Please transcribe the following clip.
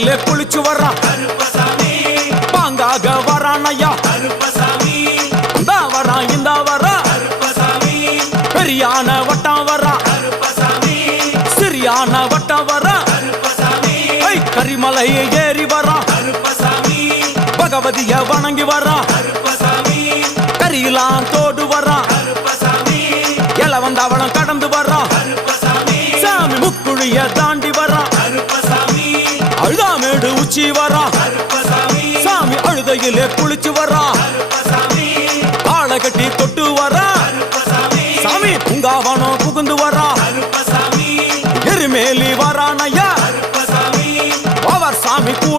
அழுதையிலே குளிச்சு வர்றா பாங்காக வரானையா இந்த வரான் இந்த வரா பெரியான வட்டம் வரா சிறியான வட்டம் வரா கரிமலையை ஏறி வரா பகவதிய வணங்கி வரா கரியெல்லாம் தோடு வரா எல வந்தவளம் கடந்து வரா சாமி முக்குழிய தாண்டி வரா அழுதாமேடு உச்சி வரா சாமி அழுதையிலே குளிச்சு வரா